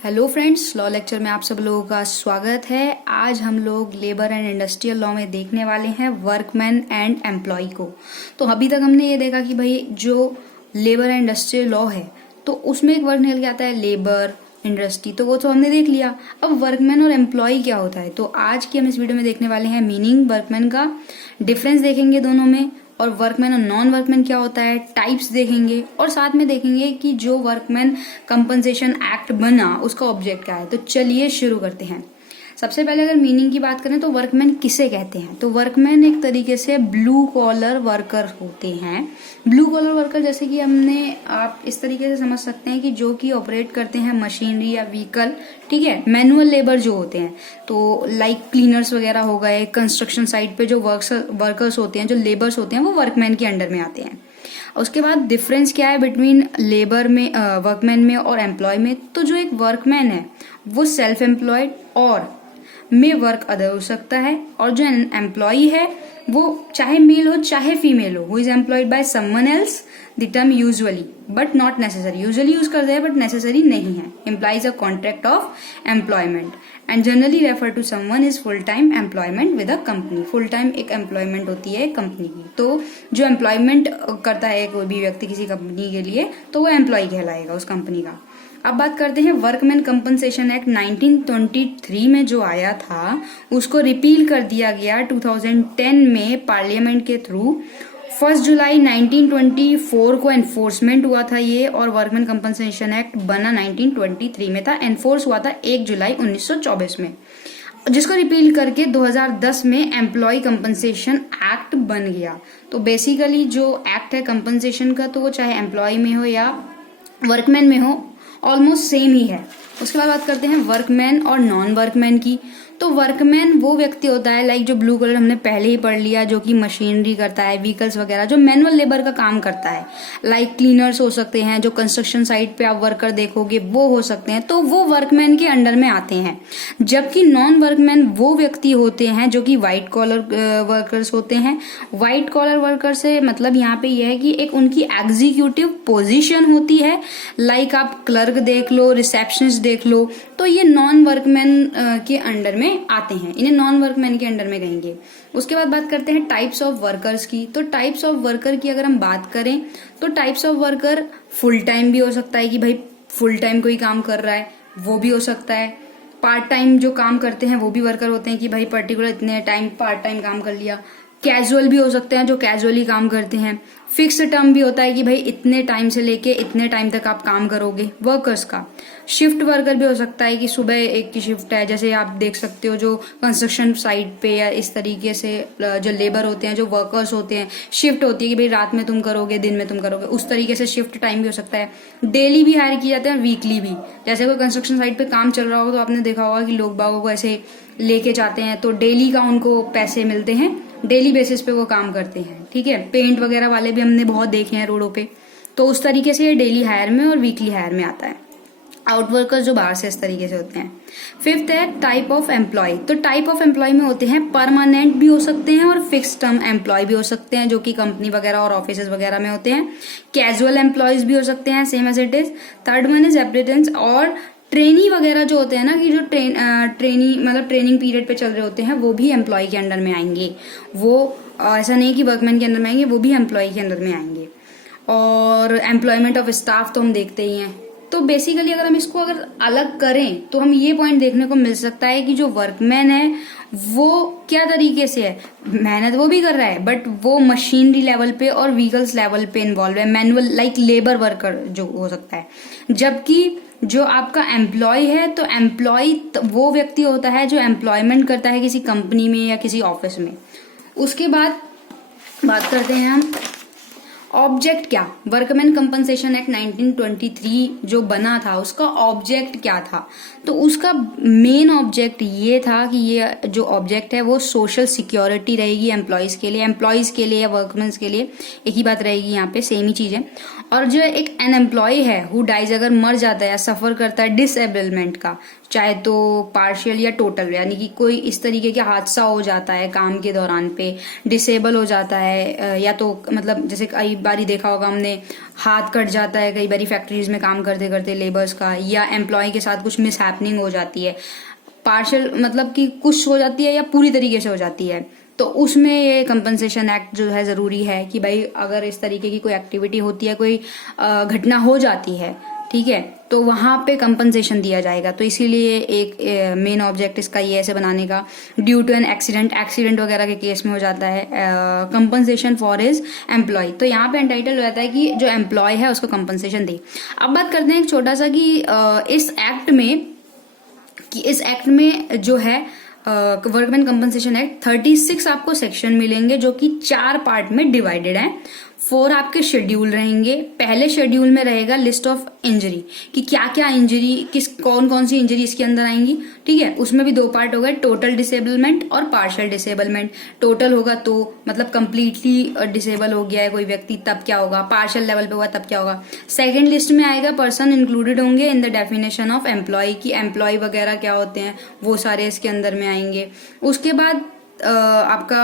Hello friends, law lecture में आप सब लोगों का स्वागत है। आज हम लोग लेबर एंड इंडस्ट्रियल लॉ में देखने वाले हैं वर्कमैन एंड एम्प्लॉय को। तो अभी तक हमने ये देखा कि भाई जो लेबर एंड इंडस्ट्रियल लॉ है तो उसमें एक वर्ड निकल के आता है लेबर इंडस्ट्री, तो वो तो हमने देख लिया। अब वर्कमैन और एम्प्लॉय क्या होता है, तो आज की हम इस वीडियो में देखने वाले हैं मीनिंग, वर्कमैन का डिफरेंस देखेंगे दोनों में, और वर्कमैन और नॉन वर्कमैन क्या होता है, टाइप्स देखेंगे, और साथ में देखेंगे कि जो वर्कमैन कंपनसेशन एक्ट बना उसका ऑब्जेक्ट क्या है। तो चलिए शुरू करते हैं। सबसे पहले अगर मीनिंग की बात करें तो वर्कमैन किसे कहते हैं, तो वर्कमैन एक तरीके से ब्लू कॉलर वर्कर होते हैं। ब्लू कॉलर वर्कर जैसे कि हमने आप इस तरीके से समझ सकते हैं कि जो कि ऑपरेट करते हैं मशीनरी या व्हीकल, ठीक है, मैनुअल लेबर जो होते हैं, तो लाइक क्लीनर्स वगैरह हो गए, कंस्ट्रक्शन साइट पे जो वर्कर्स होते हैं, जो लेबर्स होते हैं, वो वर्कमैन के अंडर में आते हैं। उसके बाद डिफरेंस क्या है बिटवीन लेबर में, वर्कमैन में और एम्प्लॉय में, तो जो एक वर्कमैन है वो सेल्फ एम्प्लॉयड और में वर्क अदर हो सकता है, और जो एम्प्लॉई है वो चाहे मेल हो चाहे फीमेल हो, who is employed by someone else. The term usually but not necessary, usually use करते हैं बट नेसेसरी नहीं है, implies a contract of employment and generally refer to someone is full time employment with a company. Full time एक employment होती है company की, तो जो एम्प्लॉयमेंट करता है कोई भी व्यक्ति किसी कंपनी के लिए तो वो एम्प्लॉय कहलाएगा उस कंपनी का। अब बात करते हैं वर्कमैन कंपनसेशन एक्ट 1923 में जो आया था उसको रिपील कर दिया गया 2010 में पार्लियामेंट के थ्रू। 1 जुलाई 1924 को एनफोर्समेंट हुआ था ये, और वर्कमैन कंपनसेशन एक्ट बना 1923 में था, एनफोर्स हुआ था 1 जुलाई 1924 में, जिसको रिपील करके 2010 में एम्प्लॉय कंपनसेशन एक्ट बन गया। तो बेसिकली जो एक्ट है कंपनसेशन का, तो वो चाहे एम्प्लॉय में हो या वर्कमैन में हो, ऑलमोस्ट सेम ही है। उसके बाद बात करते हैं वर्कमैन और नॉन वर्कमैन की। तो वर्कमैन वो व्यक्ति होता है, लाइक जो ब्लू कलर हमने पहले ही पढ़ लिया, जो कि मशीनरी करता है, व्हीकल्स वगैरह, जो मैनुअल लेबर का काम करता है, लाइक क्लीनर्स हो सकते हैं, जो कंस्ट्रक्शन साइट पे आप वर्कर देखोगे वो हो सकते हैं, तो वो वर्कमैन के अंडर में आते हैं। जबकि नॉन वर्कमैन वो व्यक्ति होते हैं जो कि व्हाइट कॉलर वर्कर्स होते हैं। व्हाइट कॉलर वर्कर से मतलब यहाँ पे यह है कि एक उनकी एग्जीक्यूटिव पोजीशन होती है, लाइक आप क्लर्क देख लो, रिसेप्शनिस्ट देख लो, तो ये नॉन वर्कमैन के अंडर में आते हैं, इन्हें नॉन वर्कमैन के अंडर में कहेंगे। उसके बाद बात करते हैं टाइप्स ऑफ वर्कर्स की। तो टाइप्स ऑफ वर्कर की अगर हम बात करें तो types of worker full time भी हो सकता है कि भाई फुल टाइम कोई काम कर रहा है, वो भी हो सकता है। पार्ट टाइम जो काम करते हैं वो भी वर्कर होते हैं कि भाई पर्टिकुलर इतने टाइम पार्ट टाइम काम कर लिया। कैजुअल भी हो सकते हैं जो कैजुअली काम करते हैं। फिक्स टर्म भी होता है कि भाई इतने टाइम से लेके इतने टाइम तक आप काम करोगे वर्कर्स का। शिफ्ट वर्कर भी हो सकता है कि सुबह एक की शिफ्ट है, जैसे आप देख सकते हो जो कंस्ट्रक्शन साइट पे या इस तरीके से जो लेबर होते हैं, जो वर्कर्स होते हैं, शिफ्ट होती है कि भाई रात में तुम करोगे, दिन में तुम करोगे, उस तरीके से शिफ्ट टाइम भी हो सकता है। डेली भी हायर किए जाते हैं, वीकली भी। जैसे कोई कंस्ट्रक्शन साइट पे काम चल रहा होगा तो आपने देखा होगा कि लोग बागों को ऐसे लेके जाते हैं, तो डेली का उनको पैसे मिलते हैं, डेली बेसिस पे वो काम करते हैं, ठीक है। पेंट वगैरह वाले भी हमने बहुत देखे हैं रोडों पे, तो उस तरीके से ये डेली हायर में और वीकली हायर में आता है। आउट वर्कर्स जो बाहर से इस तरीके से होते हैं। फिफ्थ है टाइप ऑफ एम्प्लॉय। तो टाइप ऑफ एम्प्लॉय में होते हैं परमानेंट भी हो सकते हैं और फिक्स टर्म एम्प्लॉय भी हो सकते हैं, जो कि कंपनी वगैरह और ऑफिस वगैरह में होते हैं। कैजुअल एम्प्लॉयज भी हो सकते हैं, same as it is. Third one is apprentice और ट्रेनी वगैरह जो होते हैं ना, कि जो ट्रेनी मतलब ट्रेनिंग पीरियड पे चल रहे होते हैं, वो भी एम्प्लॉय के अंडर में आएंगे। वो ऐसा नहीं कि वर्कमैन के अंदर में आएंगे, वो भी एम्प्लॉय के अंडर में आएंगे। और एम्प्लॉयमेंट ऑफ स्टाफ तो हम देखते ही हैं। तो बेसिकली अगर हम इसको अगर अलग करें तो हम ये पॉइंट देखने को मिल सकता है कि जो वर्कमैन है वो क्या तरीके से है, मेहनत वो भी कर रहा है बट वो मशीनरी लेवल पे और व्हीकल्स लेवल पे इन्वॉल्व है, मैनुअल लाइक लेबर वर्कर जो हो सकता है। जबकि जो आपका एम्प्लॉय है, तो एम्प्लॉय वो व्यक्ति होता है जो एम्प्लॉयमेंट करता है किसी कंपनी में या किसी ऑफिस में। उसके बाद बात करते हैं हम ऑब्जेक्ट क्या। वर्कमैन कंपनसेशन एक्ट 1923 जो बना था उसका ऑब्जेक्ट क्या था, तो उसका मेन ऑब्जेक्ट ये था कि ये जो ऑब्जेक्ट है वो सोशल सिक्योरिटी रहेगी एम्प्लॉयज के लिए या वर्कमैन्स के लिए, एक ही बात रहेगी यहाँ पे, सेम ही चीज है। और जो एक एन एम्प्लॉय है हु डाइज, अगर मर जाता है या सफर करता है डिसेबलमेंट का, चाहे तो पार्शियल या टोटल, यानी कि कोई इस तरीके का हादसा हो जाता है काम के दौरान पे, डिसेबल हो जाता है, या तो मतलब जैसे कई बारी देखा होगा हमने, हाथ कट जाता है कई बारी फैक्ट्रीज में काम करते करते लेबर्स का, या एम्प्लॉय के साथ कुछ मिस हैपनिंग हो जाती है, पार्शियल मतलब कि कुछ हो जाती है या पूरी तरीके से हो जाती है, तो उसमें ये कंपनसेशन एक्ट जो है ज़रूरी है कि भाई अगर इस तरीके की कोई एक्टिविटी होती है, कोई घटना हो जाती है, ठीक है, तो वहाँ पे कंपनसेशन दिया जाएगा। तो इसीलिए एक मेन ऑब्जेक्ट इसका ये ऐसे बनाने का, ड्यू टू एन एक्सीडेंट वगैरह के केस में हो जाता है कंपनसेशन फॉर हिज एम्प्लॉय। तो यहाँ पे एंटाइटल हो जाता है कि जो एम्प्लॉय है उसको कंपनसेशन दे। अब बात करते हैं एक छोटा सा कि इस एक्ट में जो है वर्कमैन कंपनसेशन एक्ट 36 आपको सेक्शन मिलेंगे जो कि 4 पार्ट में डिवाइडेड है। 4 आपके शेड्यूल रहेंगे। पहले शेड्यूल में रहेगा लिस्ट ऑफ इंजरी कि क्या क्या इंजरी, कौन कौन सी इंजरी इसके अंदर आएंगी, ठीक है। उसमें भी 2 पार्ट हो गए, टोटल डिसेबलमेंट और पार्शियल डिसेबलमेंट। टोटल होगा तो मतलब कंप्लीटली डिसेबल हो गया है कोई व्यक्ति, तब क्या होगा, पार्शियल लेवल पे हुआ तब क्या होगा। सेकेंड लिस्ट में आएगा पर्सन इंक्लूडेड होंगे in the definition of employ, की एम्प्लॉय वगैरह क्या होते हैं वो सारे इसके अंदर में आएंगे। उसके बाद आपका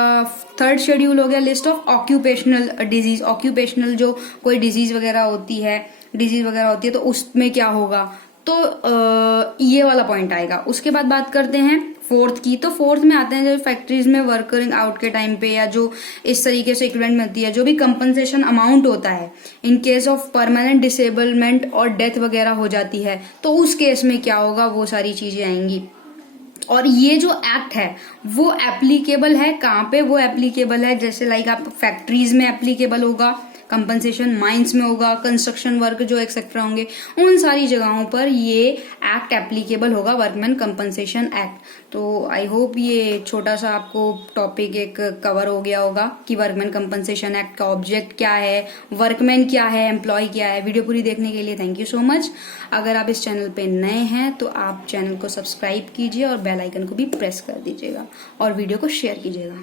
थर्ड शेड्यूल हो गया list of occupational disease. Occupational जो कोई डिजीज वगैरह होती है तो उसमें क्या होगा, तो ये वाला पॉइंट आएगा। उसके बाद बात करते हैं फोर्थ की। तो फोर्थ में आते हैं जो फैक्ट्रीज में वर्किंग आउट के टाइम पे या जो इस तरीके से इक्विपमेंट मिलती है, जो भी कंपनसेशन अमाउंट होता है in case of permanent disablement और डेथ वगैरह हो जाती है, तो उस केस में क्या होगा, वो सारी चीजें आएंगी। और ये जो एक्ट है वो एप्लीकेबल है कहाँ पे, वो एप्लीकेबल है जैसे लाइक आप फैक्ट्रीज में एप्लीकेबल होगा कंपनसेशन, माइंस में होगा, कंस्ट्रक्शन वर्क जो एक्सेट्रा होंगे, उन सारी जगहों पर ये एक्ट एप्लीकेबल होगा, वर्कमैन कंपनसेशन एक्ट। तो आई होप ये छोटा सा आपको टॉपिक एक कवर हो गया होगा कि वर्कमैन कंपनसेशन एक्ट का ऑब्जेक्ट क्या है, वर्कमैन क्या है, एम्प्लॉय क्या है। वीडियो पूरी देखने के लिए थैंक यू सो मच। अगर आप इस चैनल पे नए हैं तो आप चैनल को सब्सक्राइब कीजिए और बेल आइकन को भी प्रेस कर दीजिएगा और वीडियो को शेयर कीजिएगा।